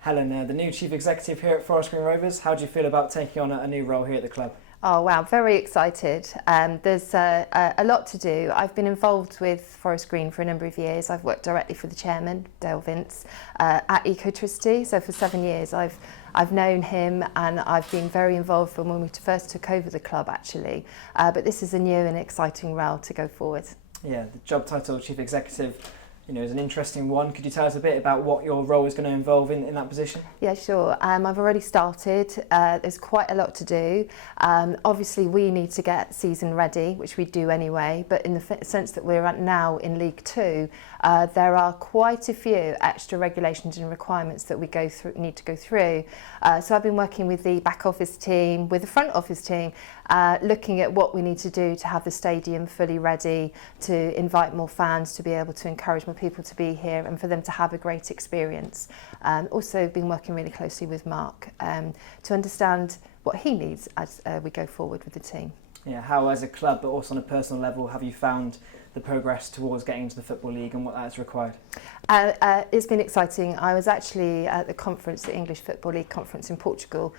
Helen, the new Chief Executive here at Forest Green Rovers, how do you feel about taking on a new role here at the club? Oh wow, very excited. There's a lot to do. I've been involved with Forest Green for a number of years. I've worked directly for the chairman, Dale Vince, at Ecotricity. So for 7 years I've known him, and I've been very involved from when we first took over the club actually. But this is a new and exciting role to go forward. Yeah, the job title Chief Executive, is an interesting one. Could you tell us a bit about what your role is going to involve in that position? Yeah, sure. I've already started. There's quite a lot to do. Obviously, we need to get season ready, which we do anyway, but in the sense that we're at now in League Two, there are quite a few extra regulations and requirements that we need to go through. So I've been working with the back office team, with the front office team, looking at what we need to do to have the stadium fully ready, to invite more fans, to be able to encourage more people to be here and for them to have a great experience. Also been working really closely with Mark to understand what he needs as we go forward with the team. Yeah, how as a club but also on a personal level have you found the progress towards getting into the Football League and what that's required? It's been exciting. I was actually at the conference, the English Football League conference in Portugal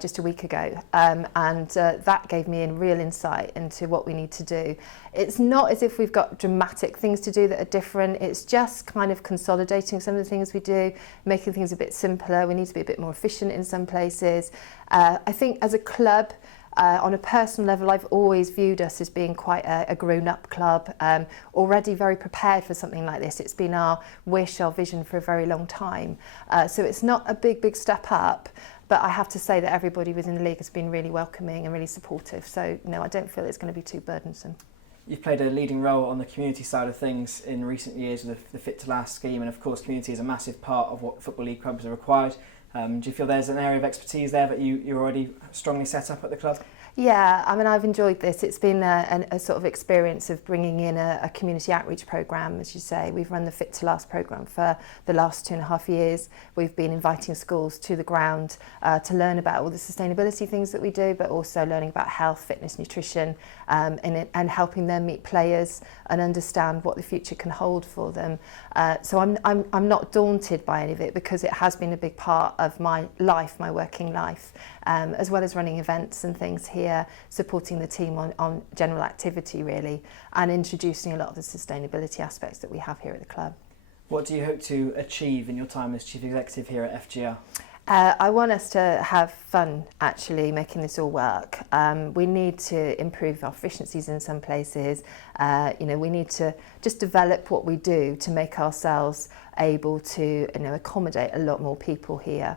just a week ago, and that gave me a real insight into what we need to do. It's not as if we've got dramatic things to do that are different. It's just kind of consolidating some of the things we do, making things a bit simpler. We need to be a bit more efficient in some places. I think as a club, on a personal level, I've always viewed us as being quite a grown-up club, already very prepared for something like this. It's been our wish, our vision for a very long time. So it's not a big step up, but I have to say that everybody within the league has been really welcoming and really supportive. So no, I don't feel it's going to be too burdensome. You've played a leading role on the community side of things in recent years with the Fit to Last scheme, and of course community is a massive part of what Football League clubs are required. Do you feel there's an area of expertise there that you're already strongly set up at the club? Yeah, I mean, I've enjoyed this. It's been a sort of experience of bringing in a community outreach programme, as you say. We've run the Fit to Last programme for the last 2.5 years. We've been inviting schools to the ground to learn about all the sustainability things that we do, but also learning about health, fitness, nutrition, and helping them meet players and understand what the future can hold for them. So I'm not daunted by any of it, because it has been a big part of my life, my working life, as well as running events and things here, supporting the team on general activity really, and introducing a lot of the sustainability aspects that we have here at the club. What do you hope to achieve in your time as Chief Executive here at FGR? I want us to have fun actually making this all work. We need to improve our efficiencies in some places. We need to just develop what we do to make ourselves able to accommodate a lot more people here.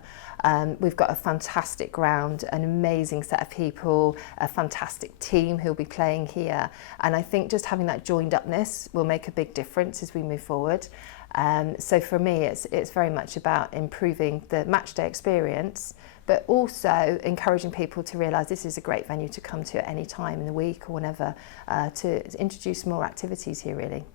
We've got a fantastic ground, an amazing set of people, a fantastic team who'll be playing here, and I think just having that joined upness will make a big difference as we move forward. So for me, it's very much about improving the matchday experience, but also encouraging people to realise this is a great venue to come to at any time in the week or whenever, to introduce more activities here really.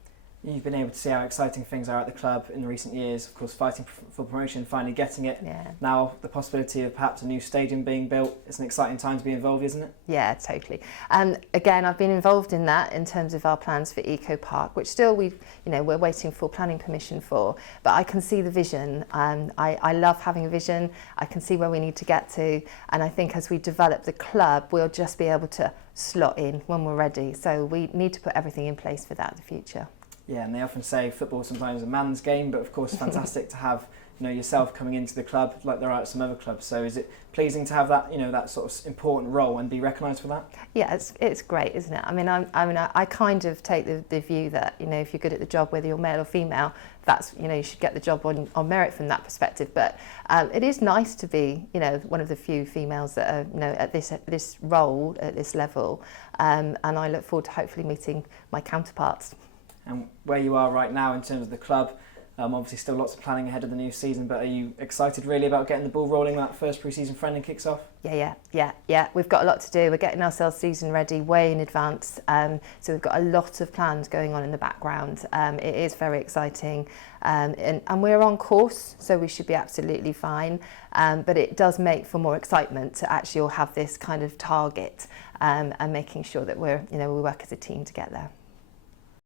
You've been able to see how exciting things are at the club in recent years, of course fighting for promotion, finally getting it. Yeah. Now the possibility of perhaps a new stadium being built, it's an exciting time to be involved, isn't it? Yeah, totally. And again, I've been involved in that in terms of our plans for Eco Park, which still we're waiting for planning permission for, but I can see the vision. I love having a vision. I can see where we need to get to, and I think as we develop the club, we'll just be able to slot in when we're ready. So we need to put everything in place for that in the future. Yeah, and they often say football sometimes is a man's game, but of course fantastic to have yourself coming into the club like there are at some other clubs. So is it pleasing to have that that sort of important role and be recognised for that? Yeah, it's great, isn't it? I mean, I kind of take the view that if you're good at the job, whether you're male or female, that's you should get the job on merit from that perspective. But it is nice to be one of the few females that are at this role at this level, and I look forward to hopefully meeting my counterparts. And where you are right now in terms of the club, obviously still lots of planning ahead of the new season, but are you excited really about getting the ball rolling that first pre-season friendly kicks off? Yeah. We've got a lot to do. We're getting ourselves season ready way in advance. So we've got a lot of plans going on in the background. It is very exciting. And we're on course, so we should be absolutely fine. But it does make for more excitement to actually all have this kind of target, and making sure that we work as a team to get there.